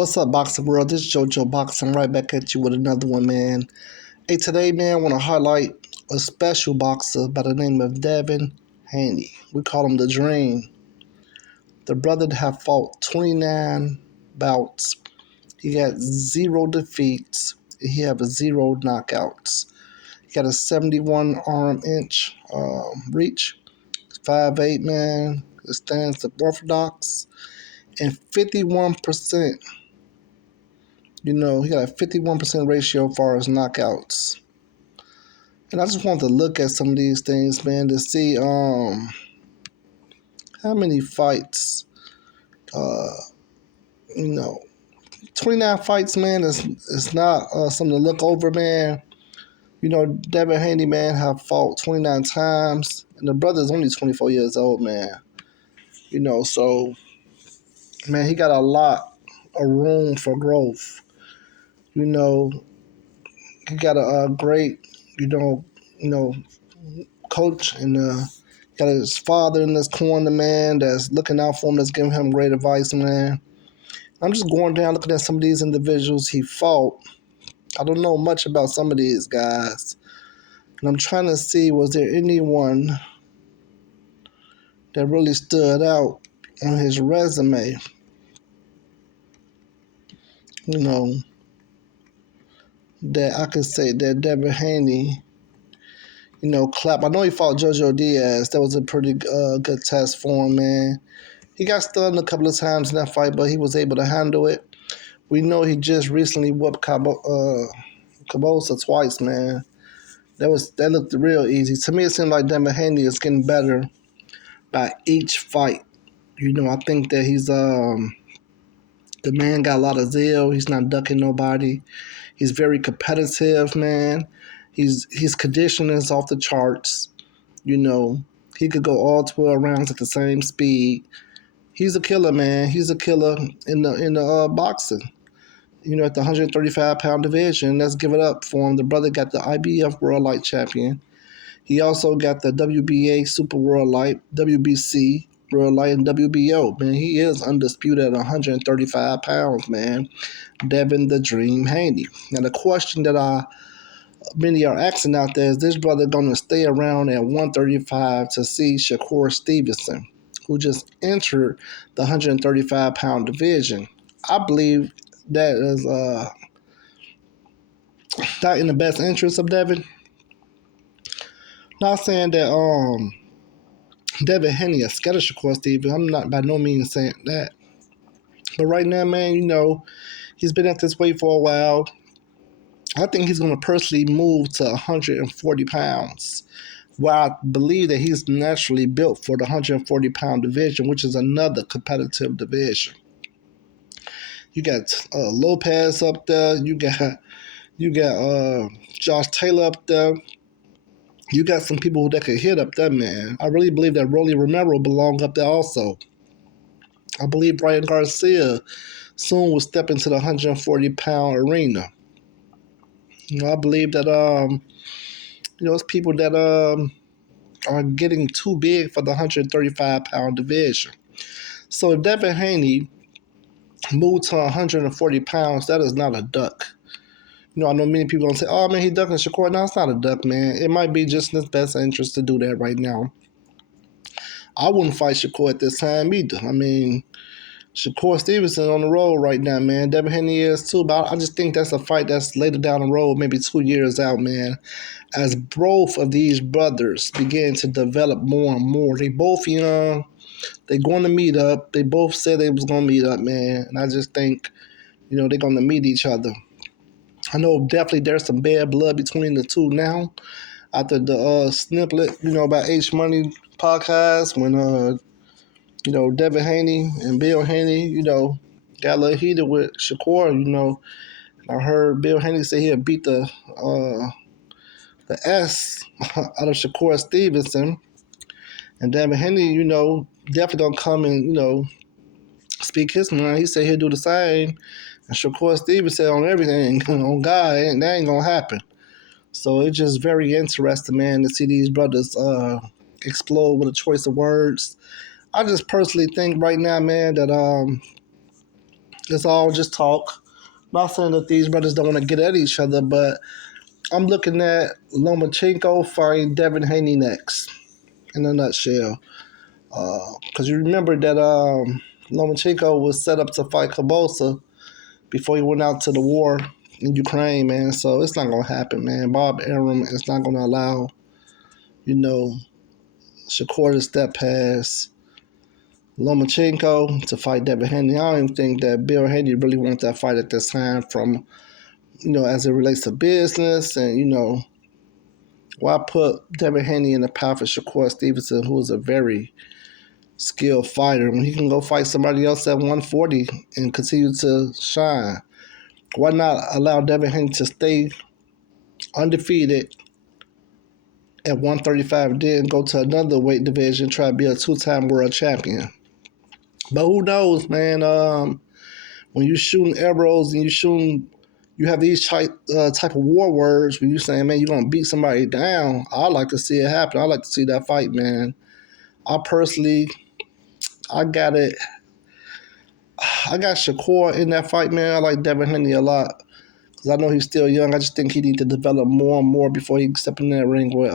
What's up, Boxing World? This is JoJo Boxing right back at you with another one, man. Hey, today, man, I want to highlight a special boxer by the name of Devin Haney. We call him the Dream. The brother have fought 29 bouts. He got 0 defeats. He have 0 knockouts. He got a 71 arm inch reach. 5'8", man. It stands to orthodox. And 51%. He got a 51% ratio as far as knockouts. And I just want to look at some of these things, man, to see how many fights, uh, 29 fights, man, is not something to look over, man. Devin Haney, man, have fought 29 times, and the brother's only 24 years old, man. So, man, he got a lot of room for growth. He got a great, coach, and got his father in this corner, man, that's looking out for him, that's giving him great advice, man. I'm just going down looking at some of these individuals he fought. I don't know much about some of these guys. And I'm trying to see, was there anyone that really stood out on his resume? That I could say that Devin Haney, clap. I know he fought Jojo Diaz. That was a pretty good test for him, man. He got stunned a couple of times in that fight, but he was able to handle it. We know he just recently whooped Cabosa twice, man. That looked real easy. To me, it seemed like Devin Haney is getting better by each fight. I think that he's the man got a lot of zeal. He's not ducking nobody. He's very competitive, man. His conditioning is off the charts. He could go all 12 rounds at the same speed. He's a killer, man. He's a killer in the boxing. At the 135-pound division. Let's give it up for him. The brother got the IBF World Light Champion. He also got the WBA Super World Light, WBC World Light, and WBO. Man, he is undisputed at 135 pounds, man. Devin the Dream Haney. Now, the question that many are asking out there is this brother going to stay around at 135 to see Shakur Stevenson, who just entered the 135-pound division? I believe that is not in the best interest of Devin. Not saying that Devin Haney is scared of Shakur Stevenson. I'm not by no means saying that. But right now, man, he's been at this weight for a while. I think he's going to personally move to 140 pounds. Well, I believe that he's naturally built for the 140-pound division, which is another competitive division. You got Lopez up there. You got Josh Taylor up there. You got some people that could hit up there, man. I really believe that Rolly Romero belong up there also. I believe Brian Garcia soon will step into the 140-pound arena. I believe that it's people that are getting too big for the 135-pound division. So if Devin Haney moved to 140 pounds, that is not a duck. I know many people don't say, oh, man, he ducking Shakur. No, it's not a duck, man. It might be just in his best interest to do that right now. I wouldn't fight Shakur at this time either. I mean, Shakur Stevenson on the road right now, man. Devin Haney is too, but I just think that's a fight that's later down the road, maybe 2 years out, man. As both of these brothers begin to develop more and more. They both young. They're going to meet up. They both said they was going to meet up, man. And I just think, they're going to meet each other. I know definitely there's some bad blood between the two now. After the snippet, about H Money podcast, when Devin Haney and Bill Haney, got a little heated with Shakur, I heard Bill Haney say he'll beat the S out of Shakur Stevenson. And Devin Haney, definitely gonna come and, speak his mind. He said he'll do the same. And Shakur Stevenson said on everything, on God, that ain't gonna happen. So it's just very interesting, man, to see these brothers explode with a choice of words. I just personally think right now, man, that It's all just talk. Not saying that these brothers don't want to get at each other, but I'm looking at Lomachenko fighting Devin Haney next, in a nutshell. Because you remember that Lomachenko was set up to fight Kabosa before he went out to the war in Ukraine, man. So it's not going to happen, man. Bob Arum is not going to allow, you know, Shakur to step past Lomachenko to fight Devin Haney. I don't even think that Bill Haney really wants that fight at this time from, as it relates to business and, why put Devin Haney in the path of Shakur Stevenson, who is a very skilled fighter, when he can go fight somebody else at 140 and continue to shine? Why not allow Devin Haney to stay undefeated at 135, then go to another weight division, try to be a two-time world champion? But who knows, man? When you shooting arrows and you have these type of war words when you saying, man, you're gonna beat somebody down. I like to see it happen. I like to see that fight, man. I personally, I got it. I got Shakur in that fight, man. I like Devin Haney a lot because I know he's still young. I just think he needs to develop more and more before he can step in that ring with